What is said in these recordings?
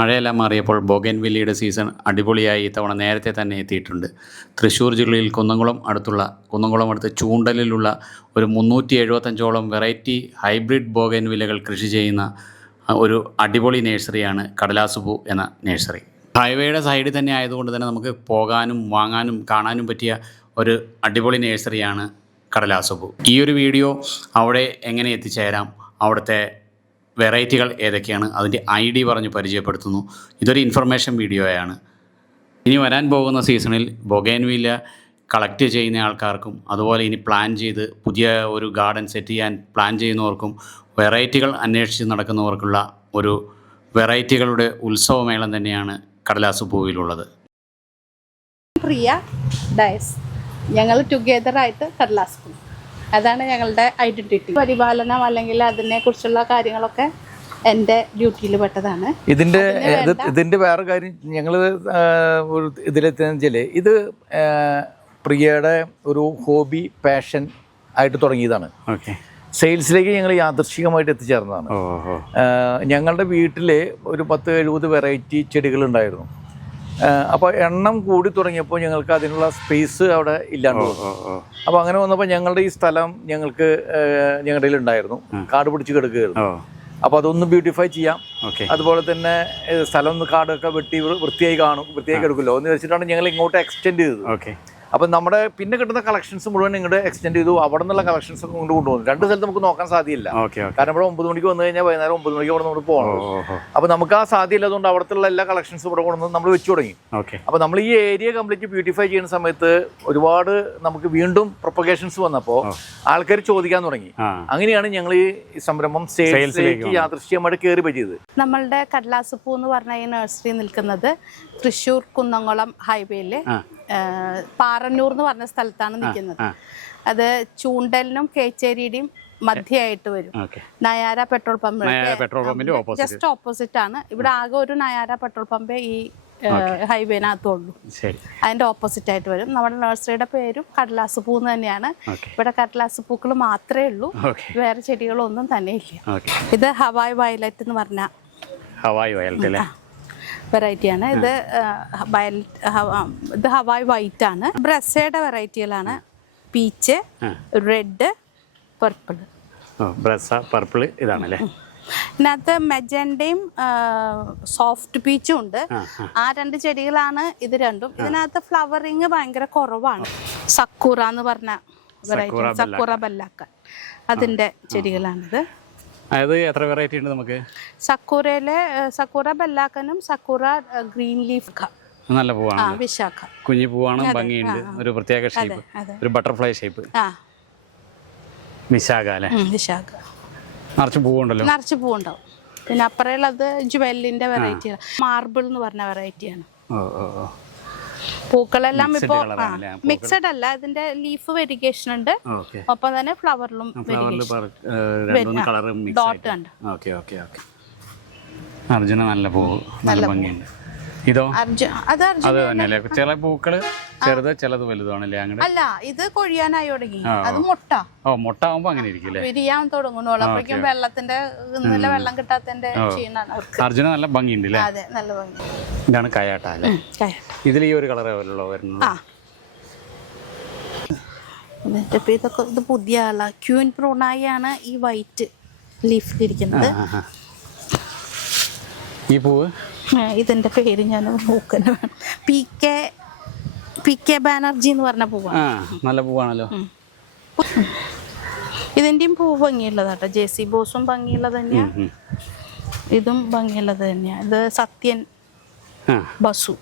മഴയെല്ലാം മാറിയപ്പോൾ ബൊഗെൻവില്ലയുടെ സീസൺ അടിപൊളിയായി ഇത്തവണ നേരത്തെ തന്നെ എത്തിയിട്ടുണ്ട്. തൃശ്ശൂർ ജില്ലയിൽ കുന്നംകുളം അടുത്ത് ചൂണ്ടലിലുള്ള ഒരു 375ഓളം വെറൈറ്റി ഹൈബ്രിഡ് ബൊഗെൻവില്ലകൾ കൃഷി ചെയ്യുന്ന ഒരു അടിപൊളി നഴ്സറിയാണ് കടലാസുപൂ എന്ന നഴ്സറി. ഹൈവേയുടെ സൈഡിൽ തന്നെ ആയതുകൊണ്ട് തന്നെ നമുക്ക് പോകാനും വാങ്ങാനും കാണാനും പറ്റിയ ഒരു അടിപൊളി നഴ്സറിയാണ് കടലാസുപൂ. ഈ ഒരു വീഡിയോ അവിടെ എങ്ങനെ എത്തിച്ചേരാം, അവിടുത്തെ വെറൈറ്റികൾ ഏതൊക്കെയാണ്, അതിൻ്റെ ID പറഞ്ഞ് പരിചയപ്പെടുത്തുന്നു. ഇതൊരു ഇൻഫർമേഷൻ വീഡിയോയാണ്. ഇനി വരാൻ പോകുന്ന സീസണിൽ ബൊഗെൻവില്ല കളക്ട് ചെയ്യുന്ന ആൾക്കാർക്കും അതുപോലെ ഇനി പ്ലാൻ ചെയ്ത് പുതിയ ഒരു ഗാർഡൻ സെറ്റ് ചെയ്യാൻ പ്ലാൻ ചെയ്യുന്നവർക്കും വെറൈറ്റികൾ അന്വേഷിച്ച് നടക്കുന്നവർക്കുള്ള ഒരു വെറൈറ്റികളുടെ ഉത്സവമേളം തന്നെയാണ് കടലാസുപൂവിലുള്ളത്. പ്രിയ ഡയസ്, ഞങ്ങൾ ടുഗെദറായിട്ട് കടലാസുപൂ, അതാണ് ഞങ്ങളുടെ ഐഡൻറ്റിറ്റി. പരിപാലനം അല്ലെങ്കിൽ അതിനെക്കുറിച്ചുള്ള കാര്യങ്ങളൊക്കെ എൻ്റെ ഡ്യൂട്ടിയിൽ പെട്ടതാണ്. ഇതിൻ്റെ വേറെ കാര്യം ഞങ്ങൾ ഇതിലെത്തിയെന്ന് വെച്ചാൽ ഇത് പ്രിയയുടെ ഒരു ഹോബി പാഷൻ ആയിട്ട് തുടങ്ങിയതാണ്. ഓക്കെ, സെയിൽസിലേക്ക് ഞങ്ങൾ യാദൃശ്ചികമായിട്ട് എത്തിച്ചേർന്നതാണ്. ഞങ്ങളുടെ വീട്ടിൽ ഒരു 10-70 വെറൈറ്റി ചെടികളുണ്ടായിരുന്നു. അപ്പോൾ എണ്ണം കൂടി തുടങ്ങിയപ്പോൾ ഞങ്ങൾക്ക് അതിനുള്ള സ്പേസ് അവിടെ ഇല്ലാണ്ട് വന്നു. അപ്പോൾ അങ്ങനെ വന്നപ്പോൾ ഞങ്ങളുടെ ഈ സ്ഥലം ഞങ്ങളുടെ ഉണ്ടായിരുന്നു, കാട് പിടിച്ച് കിടക്കുകയായിരുന്നു. അപ്പോൾ അതൊന്ന് ബ്യൂട്ടിഫൈ ചെയ്യാം, അതുപോലെ തന്നെ സ്ഥലം ഒന്ന് കാടൊക്കെ വെട്ടി വൃത്തിയായി കിടക്കുമല്ലോ എന്ന് വെച്ചിട്ടാണ് ഞങ്ങൾ ഇങ്ങോട്ട് എക്സ്റ്റെൻഡ് ചെയ്തത്. അപ്പം നമ്മുടെ പിന്നെ കിട്ടുന്ന കളക്ഷൻസ് മുഴുവൻ ഇങ്ങോട്ട് എക്സ്റ്റെൻഡ് ചെയ്തു. അവിടെ നിന്നുള്ള കളക്ഷൻസ് കൊണ്ട് കൊണ്ടുപോകുന്നു. 2 സ്ഥലത്ത് നമുക്ക് നോക്കാൻ സാധ്യമില്ല. കാരണം ഇവിടെ 9 മണിക്ക് വന്നു കഴിഞ്ഞാൽ വൈകുന്നേരം 9 മണിക്ക് അവിടെ നമ്മൾ പോകണം. അപ്പോൾ നമുക്ക് ആ സാധ്യമില്ലാത്തതുകൊണ്ട് അവിടുത്തെ എല്ലാ കളക്ഷൻസും ഇവിടെ കൊണ്ടുവന്ന് നമ്മൾ വെച്ചു തുടങ്ങി. അപ്പോൾ നമ്മൾ ഈ ഏരിയ കംപ്ലീറ്റ് ബ്യൂട്ടിഫൈ ചെയ്യുന്ന സമയത്ത് ഒരുപാട് നമുക്ക് വീണ്ടും പ്രൊപ്പഗേഷൻസ് വന്നപ്പോൾ ആൾക്കാർ ചോദിക്കാൻ തുടങ്ങി. അങ്ങനെയാണ് ഞങ്ങൾ ഈ സംരംഭം സെയിൽസിലേക്ക് യാദൃശ്ചികമായിട്ട് കയറി പറ്റിയത്. നമ്മളുടെ കടലാസുപൂ എന്ന് പറഞ്ഞ ഈ നഴ്സറി നിൽക്കുന്നത് തൃശ്ശൂർ കുന്നംകുളം ഹൈവേയിൽ പാറന്നൂർ എന്ന് പറഞ്ഞ സ്ഥലത്താണ് നിൽക്കുന്നത്. അത് ചൂണ്ടലിനും കേച്ചേരിയുടെയും മധ്യമായിട്ട് വരും. Nayara petrol pump just opposite ആണ്. ഇവിടെ ആകെ ഒരു നയാര പെട്രോൾ പമ്പേ ഈ ഹൈവേനകത്തുള്ളൂ. അതിന്റെ ഓപ്പോസിറ്റ് ആയിട്ട് വരും. നമ്മുടെ നഴ്സറിയുടെ പേരും കടലാസുപൂ എന്ന് തന്നെയാണ്. ഇവിടെ കടലാസുപൂക്കൾ മാത്രമേ ഉള്ളൂ, വേറെ ചെടികളൊന്നും തന്നെ ഇല്ല. ഇത് ഹവായ് വയലറ്റ് എന്ന് പറഞ്ഞ വെറൈറ്റിയാണ്. ഇത് ഹവായ് വൈറ്റ് ആണ്. ബ്രസയുടെ വെറൈറ്റികളാണ്. പീച്ച്, റെഡ്, പർപ്പിൾ ഇതാണല്ലേ. ഇതിനകത്ത് മെജന്റയും സോഫ്റ്റ് പീച്ചും ഉണ്ട്. ആ 2 ചെടികളാണ് ഇത് രണ്ടും. ഇതിനകത്ത് ഫ്ലവറിങ് ഭയങ്കര കുറവാണ്. സക്കൂറ എന്ന് പറഞ്ഞ വെറൈറ്റി, സക്കൂറ ബെല്ലാക്ക, അതിന്റെ ചെടികളാണിത്. അതായത് എത്ര വെറൈറ്റി ഉണ്ട് നമുക്ക്? സക്കൂറയിലെ സക്കൂറ ബെല്ലാക്കനും സക്കൂറ ഗ്രീൻ ലീഫ് നല്ല പൂവാണ്, വിശാഖ കുഞ്ഞു പൂവാണ്, ഭംഗിയുണ്ട്, ഒരു പ്രത്യേക ഷേപ്പ്, ഒരു ബട്ടർഫ്ലൈ ഷേപ്പ്. വിശാഖ അല്ലേ? വിശാഖ നിറച്ച് പൂവുണ്ടല്ലോ. നിറച്ച് പൂവുണ്ടാവും. പിന്നെ അപ്പുറമുള്ളത് ജുവല്ലിന്റെ വെറൈറ്റി, മാർബിൾ എന്ന് പറഞ്ഞ വെറൈറ്റിയാണ്. പൂക്കളെല്ലാം ഇപ്പോ മിക്സഡ് അല്ല, ഇതിന്റെ ലീഫ് വെരിഗേഷൻ ഉണ്ട്, ഒപ്പം തന്നെ ഫ്ലവറിലും ഡോട്ട് ഉണ്ട്. അർജുന നല്ല പൂവ്, നല്ല ഭംഗിയുണ്ട്. ഇതോ അത് തന്നെയല്ലേ? ചില പൂക്കള് ചെറുത് ചിലത് വലുതാണല്ലേ? അങ്ങനെ അല്ല, ഇത് കൊഴിയാനായി തുടങ്ങി. അത് മുട്ട ആവുമ്പോ അങ്ങനെ ഇരിക്കും, വിരിയാൻ തുടങ്ങുന്നുള്ളൂ. അപ്പോഴേക്കും വെള്ളത്തിന്റെ വെള്ളം കിട്ടാത്തതിന്റെ ക്ഷീണാണ്. അർജുന നല്ല ഭംഗിയുണ്ട് അല്ലേ? അതെ, നല്ല ഭംഗി. ഇതാണ് കയാട്ട അല്ലേ? ഇതിൽ ഈ ഒരു കളറേ വരുന്നത്. ഇതൊക്കെ ഇത് പുതിയ ആളാ. ക്യൂൻ പ്രൂണായി ആണ് ഈ വൈറ്റ് ലീഫിലിരിക്കുന്നത്. ഈ പൂവ് ഇതിന്റെ പേര് ഞാൻ നോക്കുന്നു. പി കെ ബാനർജി എന്ന് പറഞ്ഞ പൂവാണ്. നല്ല പൂവാണല്ലോ. ഇതിന്റെയും പൂ ഭംഗിയുള്ളതാട്ടോ. ജെസി ബോസും ഭംഗിയുള്ളത് തന്നെയാ, ഇതും ഭംഗിയുള്ളത് തന്നെയാ. ഇത് സത്യൻ ബസു.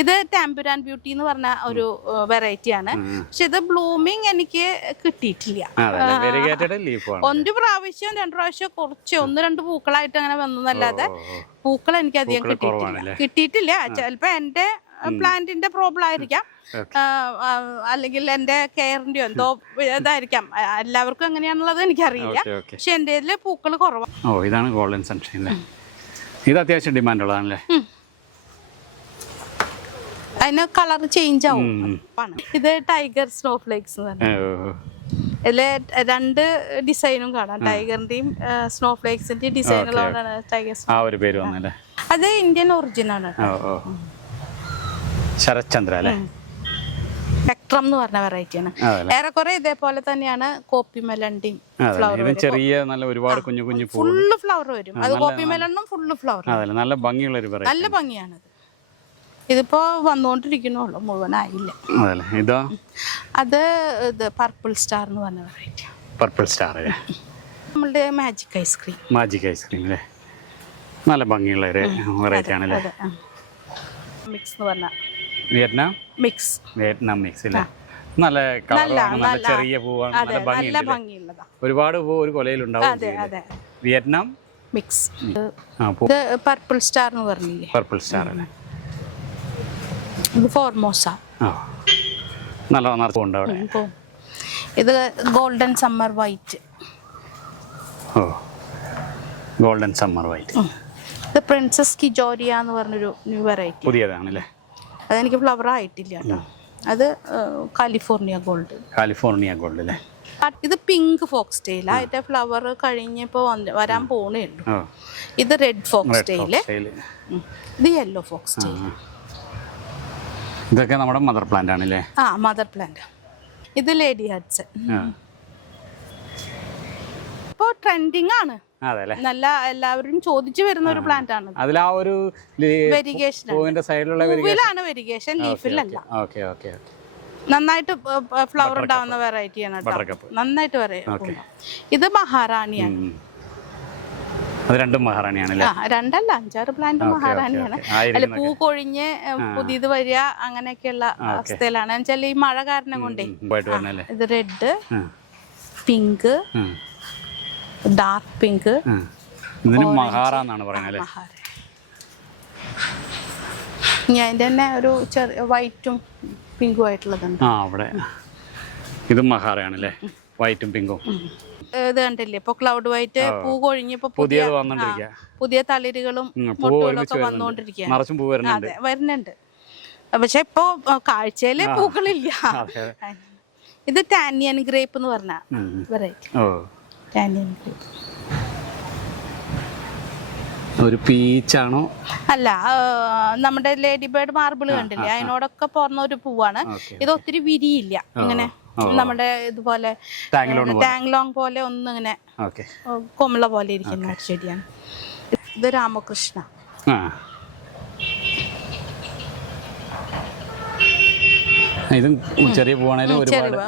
ഇത് ടാമ്പുരാൻ ബ്യൂട്ടി എന്ന് പറഞ്ഞ ഒരു വെറൈറ്റി ആണ്. പക്ഷെ ഇത് ബ്ലൂമിങ് എനിക്ക് കിട്ടിയിട്ടില്ല. 1 പ്രാവശ്യം 2 പ്രാവശ്യം കുറച്ച് 1-2 പൂക്കളായിട്ട് അങ്ങനെ വന്നല്ലാതെ പൂക്കൾ എനിക്ക് അധികം കിട്ടിയിട്ടില്ല. ചിലപ്പോ എന്റെ പ്ലാന്റിന്റെ പ്രോബ്ലം ആയിരിക്കാം, അല്ലെങ്കിൽ എന്റെ കെയറിന്റെ എന്തോ ഇതായിരിക്കാം. എല്ലാവർക്കും എങ്ങനെയാണുള്ളത് എനിക്കറിയില്ല. പക്ഷെ എന്റെ ഇതില് പൂക്കൾ കുറവാണ്. ഇതാണ് ഗോൾഡൻ സൺഷൈൻ. ഇത് അത്യാവശ്യം ഡിമാൻഡ് ഉള്ളതാണല്ലേ? അതിന് കളർ ചേഞ്ച് ആവും. ഇത് ടൈഗർ സ്നോഫ്ലേക്സ് എന്ന് പറഞ്ഞാൽ ഇതില് 2 ഡിസൈനും കാണാം. ടൈഗറിന്റെയും സ്നോഫ്ലേക്സിന്റെയും ഡിസൈനുകളോടാണ് ടൈഗർ. അത് ഇന്ത്യൻ ഒറിജിനാണ്. ഓ ഓ ശരത്ചന്ദ്ര അല്ലേ? സ്പെക്ട്രം എന്ന് പറഞ്ഞ വെറൈറ്റിയാണ്. ഏറെക്കുറെ ഇതേപോലെ തന്നെയാണ് കോപ്പി മെലണ്ടിയും ഫ്ലവർ. ചെറിയ നല്ല ഒരുപാട് കുഞ്ഞു കുഞ്ഞു ഫുള്ള് ഫ്ലവർ വരും. അത് കോപ്പി മെലണ്ടും ഫുള്ള് ഫ്ലവർ. നല്ല ഭംഗിയുള്ള ഒരു വെറൈറ്റി. നല്ല ഭംഗിയാണത്. ഇതിപ്പോ വന്നുകൊണ്ടിരിക്കണുള്ളൂ, മുഴുവനായില്ല. ഇതോ? അത് ഇത് പർപ്പിൾ സ്റ്റാർ എന്ന് പറഞ്ഞ വെറൈറ്റി. പർപ്പിൾ സ്റ്റാർ നമ്മളുടെ മാജിക് ഐസ്ക്രീം. മാജിക് ഐസ്ക്രീം അല്ലേ? നല്ല ഭംഗിയുള്ള ഒരു വെറൈറ്റി ആണല്ലേ? മിക്സ് എന്ന് പറഞ്ഞ വിയറ്റ്നാം മിക്സ്. വിയറ്റ്നാം മിക്സ് അല്ലേ? നല്ല കളറാണ്, നല്ല ചെറിയ പൂവാണ്, നല്ല ഭംഗിയുള്ളതാ. ഒരുപാട് പൂ ഒരു കൊലയിലുണ്ടാവും. Vietnam mix. ഇത് പർപ്പിൾ സ്റ്റാർ എന്ന് പറഞ്ഞില്ലേ? പർപ്പിൾ സ്റ്റാർ അല്ലേ? ഇത് ഫോർമോസ. നല്ല നിറച്ചുണ്ട് അവിടെ. ഇത് ഗോൾഡൻ സമ്മർ വൈറ്റ്. ഓ ഗോൾഡൻ സമ്മർ വൈറ്റ്. ഇത് പ്രിൻസസ് കിജോരിയ എന്ന് പറഞ്ഞൊരു ന്യൂ വെറൈറ്റി. പുതിയതാണല്ലേ? അതെനിക്ക് ഫ്ലവർ ആയിട്ടില്ല കേട്ടോ. അത് കാലിഫോർണിയ ഗോൾഡ്. കാലിഫോർണിയ ഗോൾഡ് അല്ലേ? ഇത് പിങ്ക് ഫോക്സ് ടെയിൽ. അതിന്റെ ഫ്ലവർ കഴിഞ്ഞപ്പോ വരാൻ പോണേ ഉള്ളൂ. ഇത് റെഡ് ഫോക്സ് ടെയില്. ഇത് യെല്ലോ ഫോക്സ് ടെയിൽ. ഇതൊക്കെ നമ്മുടെ മദർ പ്ലാന്റ് ആണല്ലേ? Mother plant. ഇത് ലേഡി ഹഡ്സൺ. ഇപ്പോ ട്രെൻഡിങ് ആണ്. നല്ല എല്ലാവരും ചോദിച്ചു വരുന്ന ഒരു പ്ലാന്റ് ആണ്. അതിൽ ആ ഒരു വെരിഗേഷൻ പൂവിലാണ് വെരിഗേഷൻ, ലീഫിലല്ല. നന്നായിട്ട് ഫ്ലവർ ഉണ്ടാവുന്ന വെറൈറ്റിയാണ് കേട്ടോ. നന്നായിട്ട് പറയാം. ഇത് മഹാറാണിയാണ്. രണ്ടല്ല 5-6 പ്ലാന്റ് മഹാറാണിയാണ്. അല്ല പൂ കൊഴിഞ്ഞ് പുതിയത് വരിക അങ്ങനെയൊക്കെയുള്ള അവസ്ഥയിലാണ്. എന്നുവെച്ചാൽ ഈ മഴ കാരണം കൊണ്ടേ. ഇത് റെഡ്, പിങ്ക്, ഡാർക്ക് പിങ്ക്, ഞാൻ തന്നെ ഒരു ചെറിയ വൈറ്റും പിങ്കും ആയിട്ടുള്ളതുണ്ട്. ഇത് മഹാറാണല്ലേ? വൈറ്റും പിങ്കും. ഇത് കണ്ടില്ലേ ഇപ്പൊ ക്ലൗഡ് വൈറ്റ് പൂ കൊഴിഞ്ഞപ്പോ പുതിയ തളിരുകളും മുട്ടുകളും ഒക്കെ വന്നുകൊണ്ടിരിക്കുകയാണ്. അതെ വരുന്നുണ്ട്. പക്ഷെ ഇപ്പൊ കാഴ്ചയില് പൂക്കളില്ല. ഇത് ടാനിയൻ ഗ്രേപ്പ് എന്ന് പറഞ്ഞ വെറൈറ്റി. ടാനിയൻ ഗ്രേപ്പ് ഒരു പീച്ചാണോ? അല്ല, നമ്മുടെ ലേഡി ബേർഡ് മാർബിൾ കണ്ടില്ലേ, അതിനോടൊക്കെ പോർന്ന ഒരു പൂവാണ്. ഇത് ഒത്തിരി വിരിയില്ല, ഇങ്ങനെ നമ്മുടെ ഇതുപോലെ ടാങ്ലോങ് പോലെ ഒന്നിങ്ങനെ കൊമള പോലെ ഇരിക്കുന്ന ഒരു ചെടിയാണ്. ഇത് രാമകൃഷ്ണ.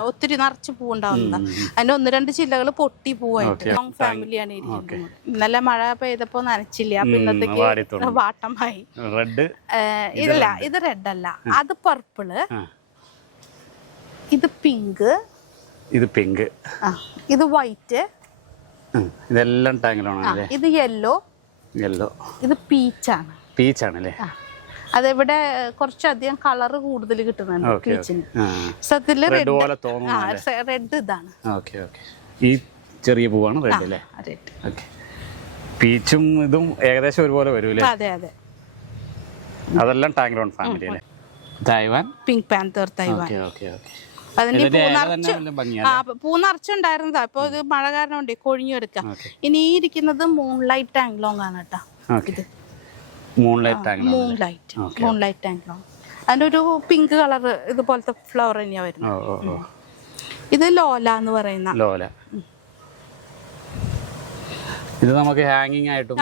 ഒത്തിരി നിറച്ച് പൂവുണ്ടാവുന്നതാ. അതിന്റെ 1-2 ചില്ലകൾ പൊട്ടി പൂവായിട്ട്. ലോങ് ഫാമിലിയാണ് ഇരിക്കുന്നത്. ഇന്നലെ മഴ പെയ്തപ്പോ നനച്ചില്ല, അപ്പൊ ഇന്നത്തേക്ക് വാട്ടമായി. ഇല്ല, ഇത് റെഡ് അല്ല, അത് പർപ്പിള്, ഇത് പിങ്ക്, ഇത് വൈറ്റ്, ഇതെല്ലാം ടാങ്കിലാണ്. ഇത് യെല്ലോ, ഇത് പീച്ചാണ്. അതെവിടെ കുറച്ചധികം കളറ് കൂടുതൽ കിട്ടുന്നുണ്ട് പീച്ചിന്. സത്യത്തില് റെഡ് ഇതാണ്. ഈ ചെറിയ പൂവാണ് റെഡ് അല്ലേ? പീച്ചും ഇതും ഏകദേശം ഒരുപോലെ വരൂലേ? അതെ അതെ. അതെല്ലാം ടാങ്ലോൺ ഫാമിലി അല്ലേ? തായ്വാൻ പിങ്ക് പാന്തർ തായ്വാൻ. അതിന്റെ പൂ നിറച്ചുണ്ടായിരുന്നതാ. ഇപ്പൊ ഇത് മഴ കാരണം കൊണ്ട് കൊഴിഞ്ഞു എടുക്കാം. ഇനി ഈ ഇരിക്കുന്നത് മൂൺലൈറ്റ് ടാങ്ലോങ് ആണ് കേട്ടോ. ഇത് മൂൺലൈറ്റ് ടാങ്ലോങ്. അതിന്റെ ഒരു പിങ്ക് കളർ ഇതുപോലത്തെ ഫ്ലവർ തന്നെയാ വരുന്നത്. ഇത് ലോല എന്ന് പറയുന്ന ലോല. ഇത് നമുക്ക് ഹാങ്ങിങ് ആയിട്ടും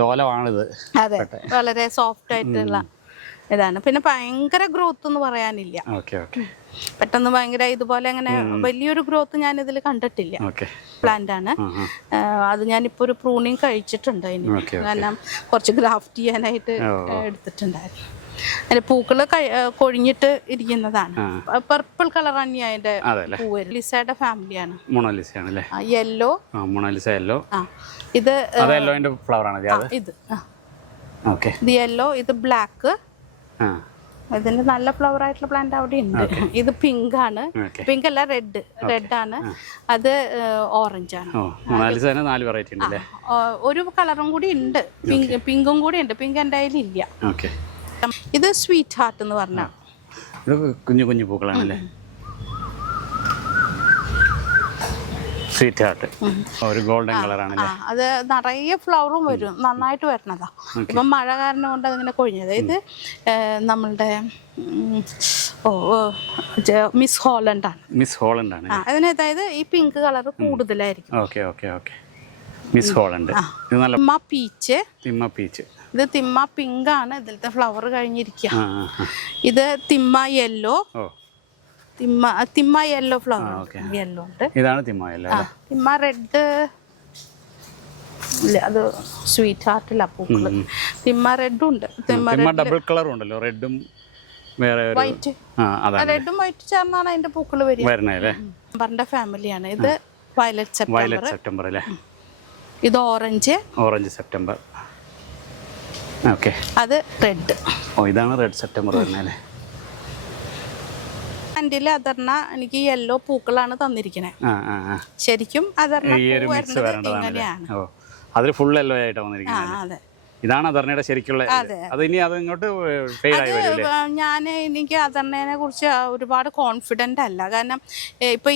ലോലമാണിത്. അതെ, വളരെ സോഫ്റ്റ് ആയിട്ടുള്ള ഇതാണ്. പിന്നെ ഭയങ്കര ഗ്രോത്ത് എന്ന് പറയാനില്ല. പെട്ടെന്ന് ഭയങ്കര ഇതുപോലെ അങ്ങനെ വലിയൊരു ഗ്രോത്ത് ഞാൻ ഇതിൽ കണ്ടിട്ടില്ല. പ്ലാന്റ് ആണ് അത്. ഞാനിപ്പോ ഒരു പ്രൂണിങ് കഴിച്ചിട്ടുണ്ട് അതിന്, കാരണം കുറച്ച് ഗ്രാഫ്റ്റ് ചെയ്യാനായിട്ട് എടുത്തിട്ടുണ്ടായിരുന്നു. അതിന്റെ പൂക്കള് കൊഴിഞ്ഞിട്ട് ഇരിക്കുന്നതാണ്. പർപ്പിൾ കളർ തന്നെയാണ് അതിന്റെ പൂവ്. ലിസയുടെ ഫാമിലിയാണ്. യെല്ലോ, ഇത് ഇത് യെല്ലോ, ഇത് ബ്ലാക്ക്. ഇതിന്റെ നല്ല ഫ്ലവർ ആയിട്ടുള്ള പ്ലാന്റ് അവിടെ ഉണ്ട്. ഇത് പിങ്ക് ആണ്. പിങ്ക് അല്ല, റെഡ് ആണ്. അത് ഓറഞ്ച് ആണ്. ഒരു കളറും കൂടി ഉണ്ട്, പിങ്കും കൂടി ഉണ്ട്. പിങ്ക് എൻ്റെ കയ്യിലില്ല. ഇത് സ്വീറ്റ് ഹാർട്ട് എന്ന് പറഞ്ഞ കുഞ്ഞു കുഞ്ഞു പൂക്കളാണല്ലേ? സ്വീറ്റ് ഹാർട്ട് ഒരു ഗോൾഡൻ കളറാണല്ലേ. അത് നിറയെ ഫ്ലവറും വരും, നന്നായിട്ട് വരണതാ. ഇപ്പം മഴ കാരണം കൊണ്ട് അതിങ്ങനെ കൊഴിഞ്ഞത്. ഇത് നമ്മളുടെ മിസ് ഹോളണ്ട് ആണ്. മിസ് ഹോളണ്ട് ആണ്. അതിന് അതായത് ഈ പിങ്ക് കളർ കൂടുതലായിരിക്കും. Okay okay okay. Miss Holland. ഇത് നല്ല തിമ്മ പീച്ച്. തിമ്മ പീച്ച്. ഇത് തിമ്മ പിങ്ക് ആണ്. ഇതിലത്തെ ഫ്ലവർ കഴിഞ്ഞിരിക്കുക. ഇത് തിമ്മ യെല്ലോ. തിമ്മ യെല്ലോ ഫ്ലവർ. യെല്ലോ ഉണ്ട്. ഇതാണ് തിമ്മ യെല്ലോ. തിമ്മ റെഡ് ഇല്ല, അത് സ്വീറ്റ് ഹാർട്ടില്ല പൂക്കള്. തിമ്മ റെഡും ഉണ്ട്. തിമ്മ ഡബിൾ കളറും ഉണ്ടല്ലോ, റെഡും വേറെ വൈറ്റ്. റെഡും വൈറ്റ് ചേർന്നാണ് അതിന്റെ പൂക്കള് വരുന്നത്. നമ്പറിന്റെ ഫാമിലിയാണ്. ഇത് വയലറ്റ് സെപ്റ്റംബർ അല്ലേ. ഇത് ഓറഞ്ച് സെപ്റ്റംബർ. ഓക്കെ. അത് റെഡ്. ഇതാണ് റെഡ് സെപ്റ്റംബർ വരുന്നല്ലേ. അതില് അതർണ എനിക്ക് യെല്ലോ പൂക്കളാണ് തന്നിരിക്കണേ. ശരിക്കും അതർണ ഇങ്ങനെയാണ്. അതിൽ ഫുൾ യെല്ലോ ആയിട്ട് വന്നിരിക്കുന്നത്. അതെ, ഇതാണ് അതർണയുടെ ശരിക്കുള്ള. അത് ഇനി അത് ഇങ്ങോട്ട് എനിക്ക് അതർണയെ കുറിച്ച് ഒരുപാട് കോൺഫിഡന്റ് അല്ല. കാരണം ഇപ്പൊ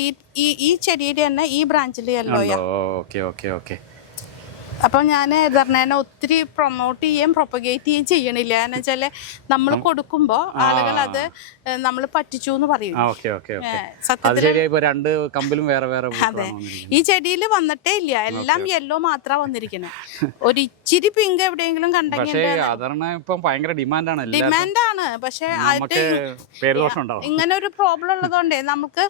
ഈ ചെടിയുടെ തന്നെ ഈ ബ്രാഞ്ചിൽ യെല്ലോയാ. Okay okay okay. അപ്പം ഞാൻ ധർണേനെ ഒത്തിരി പ്രൊമോട്ട് ചെയ്യുകയും പ്രൊപ്പഗേറ്റ് ചെയ്യുകയും ചെയ്യണില്ല. എന്ന് വെച്ചാൽ നമ്മൾ കൊടുക്കുമ്പോൾ ആളുകൾ അത് നമ്മൾ പറ്റിച്ചു എന്ന് പറയും. സത്യത്തിൽ അതെ, ഈ ചെടിയിൽ വന്നിട്ടേ ഇല്ല, എല്ലാം യെല്ലോ മാത്രമാണ് വന്നിരിക്കുന്നത്. ഒരു ഇച്ചിരി പിങ്ക് എവിടെയെങ്കിലും കണ്ടെങ്കിൽ ഡിമാൻഡാണ്. പക്ഷെ ഇങ്ങനെ ഒരു പ്രോബ്ലം ഉള്ളതുകൊണ്ടേ നമുക്ക്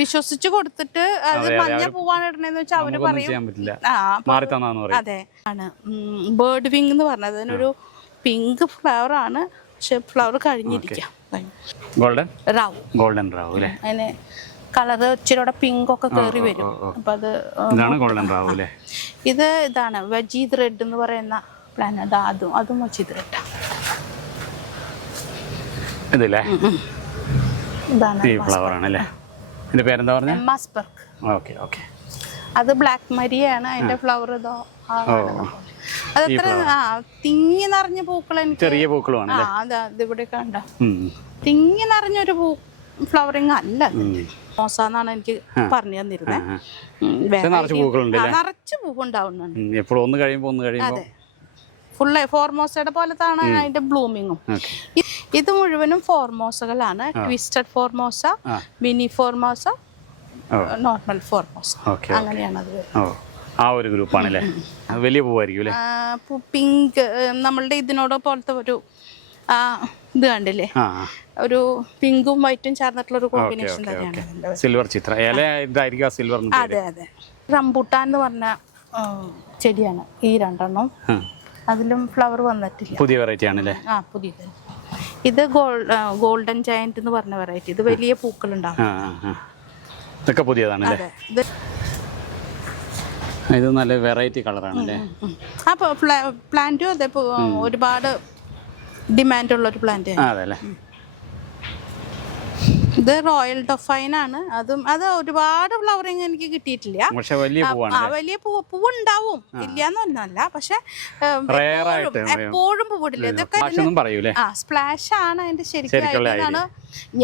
വിശ്വസിച്ച് കൊടുത്തിട്ട് അത് മഞ്ഞ പൂവാണ് ഇടണെന്ന് വെച്ചാൽ അവര് പറയും. അതെ, ആണ് ബേർഡ് വിങ് എന്ന് പറഞ്ഞത്. അതിനൊരു പിങ്ക് ഫ്ലവർ ആണ്, പക്ഷെ ഫ്ലവർ കഴിഞ്ഞിരിക്കാം. ഗോൾഡൻ റാവു അല്ലേ. അതിന് കളറ് ഇച്ചിരി പിങ്ക് ഒക്കെ കയറി വരും. അപ്പൊ അത് ഇതാണ് വജീദ് റെഡ് എന്ന് പറയുന്ന പ്ലാൻ. അതും വജീദ് റെഡ്. ഇതാണ് അത് ബ്ലാക്ക് മരിയാണ്. അതിന്റെ ഫ്ലവർ ഇതോ അതത്ര തിങ്ങി നിറഞ്ഞ പൂക്കൾ. എനിക്ക് ചെറിയ പൂക്കളാണ്. ഇതിവിടെ കണ്ട തിങ്ങി നിറഞ്ഞൊരു ഫ്ലവറിങ് അല്ല. മോസാന്നാണ് എനിക്ക് പറഞ്ഞു തന്നിരുന്നത്. നിറച്ച് പൂവുണ്ടാവുന്നുണ്ട്. അതെ, ഫുള്ള് ഫോർമോസയുടെ പോലത്താണ് അതിന്റെ ബ്ലൂമിങ്ങും. ഇത് മുഴുവനും ഫോർമോസകളാണ്. Twisted Formosa, mini Formosa, normal Formosa, അങ്ങനെയാണ് അത്. ആ ഒരു ഗ്രൂപ്പാണല്ലേ. വലിയ പൂവായിരിക്കും. പിങ്ക് നമ്മളുടെ ഇതിനോട് പോലത്തെ ഒരു ഇത് കണ്ടില്ലേ, ഒരു പിങ്കും വൈറ്റും ചേർന്നിട്ടുള്ള ഒരു കോമ്പിനേഷൻ തന്നെയാണ്. സിൽവർ ചിത്ര. അതെ അതെ. റംബൂട്ടാൻ എന്ന് പറഞ്ഞ ചെടിയാണ് ഈ രണ്ടെണ്ണം. അതിലും ഫ്ലവർ വന്നിട്ടില്ല. പുതിയ വെറൈറ്റി ആണല്ലേ. പുതിയത്. ഇത് ഗോൾഡൻ ജയന്റ് എന്ന് പറഞ്ഞ വെറൈറ്റി. ഇത് വലിയ പൂക്കൾ ഉണ്ടാവും. ഇതൊക്കെ പുതിയതാണല്ലേ. ഇത് നല്ല വെറൈറ്റി കളറാണല്ലേ. അപ്പോൾ പ്ലാന്റും അതെ ഒരുപാട് ഡിമാൻഡ് ഉള്ള ഒരു പ്ലാന്റ്. അതെല്ലേ. ഇത് റോയൽ ഡൊഫൈൻ ആണ്. അത് ഒരുപാട് ഫ്ലവറിങ് എനിക്ക് കിട്ടിയിട്ടില്ല. വലിയ പൂവുണ്ടാവും, ഇല്ലാന്നല്ല, പക്ഷെ എപ്പോഴും പൂവിടില്ല. ഇതൊക്കെ സ്പ്ലാഷ് ആണ് അതിന്റെ ശരിക്കും.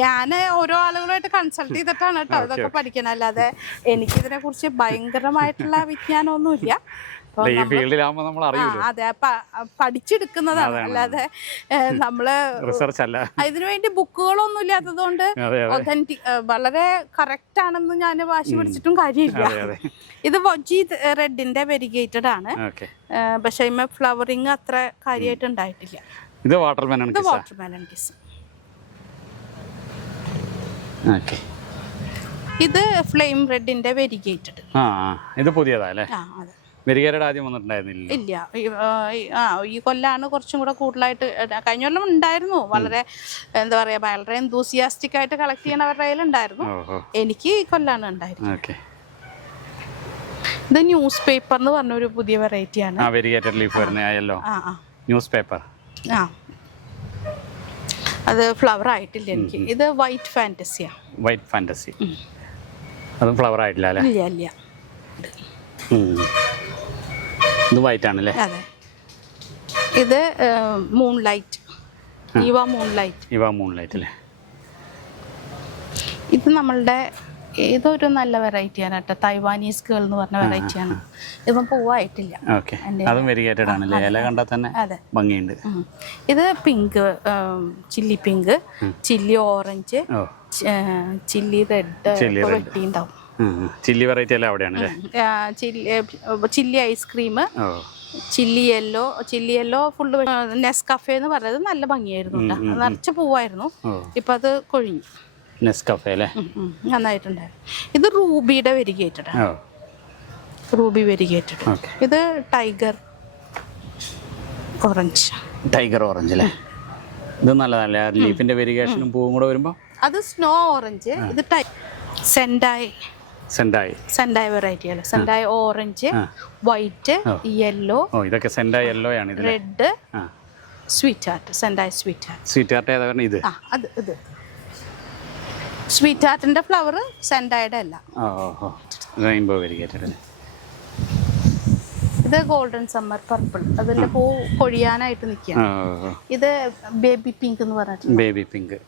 ഞാൻ ഓരോ ആളുകളായിട്ട് കൺസൾട്ട് ചെയ്തിട്ടാണ് കേട്ടോ ഇതൊക്കെ പഠിക്കണം. അല്ലാതെ എനിക്കിതിനെ കുറിച്ച് ഭയങ്കരമായിട്ടുള്ള വിജ്ഞാനമൊന്നുമില്ല. അതെ, പഠിച്ചെടുക്കുന്നതാണ്. അല്ലാതെ നമ്മള് ഇതിനു വേണ്ടി ബുക്കുകളൊന്നും ഇല്ലാത്തതുകൊണ്ട് ഒതന്റിക് വളരെ കറക്റ്റ് ആണെന്ന് ഞാൻ വാശി പിടിച്ചിട്ടും കാര്യമില്ല. ഇത് വജീദ് റെഡിന്റെ വെരിഗേറ്റഡ് ആണ്. പക്ഷെ ഫ്ലവറിങ് അത്ര കാര്യമായിട്ട് ഉണ്ടായിട്ടില്ല. ഇത് വാട്ടർമെലൺ കിസ്. ഇത് ഫ്ലെയിം റെഡിന്റെ വെരിഗേറ്റഡ്. ഇത് പുതിയതല്ലേ. അതെ, ആദ്യം വന്നിട്ടുണ്ടായിരുന്നില്ല. ഇല്ല, ഈ കൊല്ലാണ് കുറച്ചും കൂടെ കൂടുതലായിട്ട്. കഴിഞ്ഞ കൊല്ലം ഉണ്ടായിരുന്നു. വളരെ എന്താ പറയാ, വളരെ എന്തൂസിയാസ്റ്റിക് ആയിട്ട് കളക്ട് ചെയ്യണവരുടെ കയ്യിലുണ്ടായിരുന്നു. എനിക്ക് ഈ കൊല്ലാണ് ഉണ്ടായിരുന്നത്. ഇത് ന്യൂസ് പേപ്പർ എന്ന് പറഞ്ഞ ഒരു പുതിയ വെറൈറ്റിയാണ്. അത് ഫ്ലവർ ആയിട്ടില്ല എനിക്ക്. ഇത് വൈറ്റ് ഫാന്റസിയാ. അതും ഫ്ലവർ ആയിട്ടില്ല. ഇല്ല. ഇത് വൈറ്റ് ആണല്ലേ. അതെ. ഇത് മൂൺലൈറ്റ്. ഇവ മൂൺലൈറ്റ് അല്ലേ. ഇത് നമ്മളുടെ ഇതൊരു നല്ല വെറൈറ്റിയാണ് കേട്ടോ, തൈവാനീസ് ഗേൾ എന്ന് പറഞ്ഞ വെറൈറ്റിയാണ്. ഇപ്പം പൂവായിട്ടില്ല. ഓക്കെ, അതും വെരിഗേറ്റഡ് ആണല്ലേ, ഇല കണ്ടാൽ തന്നെ അതെ, ഭംഗിയുണ്ട്. ഇത് pink, chilli pink, chilli orange, chilli red വെട്ടിണ്ടാവും. ചില്ലി വെറൈറ്റി എല്ലാം അവിടെയാണ്. Chilli ice cream, chilli yellow full. Nescafe എന്ന് പറഞ്ഞത് നല്ല ഭംഗിയായിരുന്നു കേട്ടോ, നിറച്ച് പൂവായിരുന്നു. ഇപ്പൊ അത് കൊഴിഞ്ഞു. നെസ്കഫേ അല്ലേ, നന്നായിട്ടുണ്ടായിരുന്നു. ഇത് റൂബിയുടെ വെരിഗേറ്റഡ്, റൂബി വെരിഗേറ്റഡ്. ഇത് ടൈഗർ ഓറഞ്ച്, ടൈഗർ ഓറഞ്ച് അല്ലേ. ഇത് നല്ലതല്ലേ, ലീഫിന്റെ വെരിഗേഷനും പൂവും കൂടെ വരുമ്പോ. അത് സ്നോ ഓറഞ്ച്. ഇത് സെൻഡായ് വെറൈറ്റി അല്ലേ. Sendai orange, white, yellow. ഇതൊക്കെ സെൻഡായ് യെല്ലോ ആണ്. Red, sweet heart. Sendai sweet heart. Sweet heart ഏതാ പറഞ്ഞത്? ഇത് ഇത് സ്വീറ്റ് ഹാർട്ടിന്റെ ഫ്ലവർ, സെൻഡായുടെ അല്ല. Rainbow variegated. ഇത് ഗോൾഡൻ സമ്മർ പർപ്പിൾ, അതിന്റെ പൂ കൊഴിയാനായിട്ട് നിൽക്കുകയാണ്. ഇത് ബേബി പിങ്ക് എന്ന് പറഞ്ഞിട്ട്. Baby pink.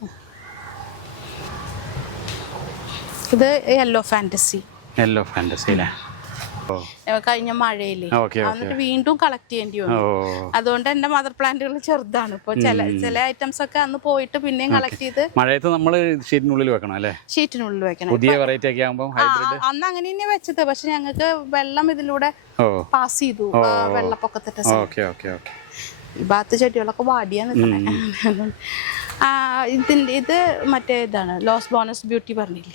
ഇത് യെല്ലോ ഫാന്റസി. യെല്ലോ ഫാന്റസി അല്ലേ. കഴിഞ്ഞ മഴയില്ലേ, എന്നിട്ട് വീണ്ടും കളക്ട് ചെയ്യേണ്ടി വന്നു. അതുകൊണ്ട് എന്റെ മദർ പ്ലാന്റുകൾ ചെറുതാണ്. ഇപ്പൊ ചില ഐറ്റംസ് ഒക്കെ അന്ന് പോയിട്ട് പിന്നെയും കളക്ട് ചെയ്ത് മഴയത്ത് നമ്മൾ ഷീറ്റിനുള്ളിൽ വെക്കണം അല്ലേ. ഷീറ്റിനുള്ളിൽ വെക്കണം. പുതിയ വെറൈറ്റി ഒക്കെ ആകുമ്പോൾ അന്ന് അങ്ങനെ തന്നെ വെച്ചത്. പക്ഷെ ഞങ്ങൾക്ക് വെള്ളം ഇതിലൂടെ പാസ് ചെയ്തു, വെള്ളപ്പൊക്കത്തിന്റെ. ഈ ഭാഗത്ത് ചെടികളൊക്കെ വാടിയാ നിൽക്കണേ. ഇത് മറ്റേ ഇതാണ് ലോസ് ബോണസ് ബ്യൂട്ടി പറഞ്ഞില്ലേ,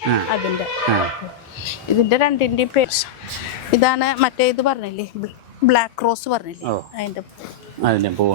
ഇതിന്റെ രണ്ടിന്റെയും പേര്. ഇതാണ് മറ്റേ ഇത് പറഞ്ഞില്ലേ, ബ്ലാക്ക് റോസ് പറഞ്ഞില്ലേ, അതിന്റെ പൂ.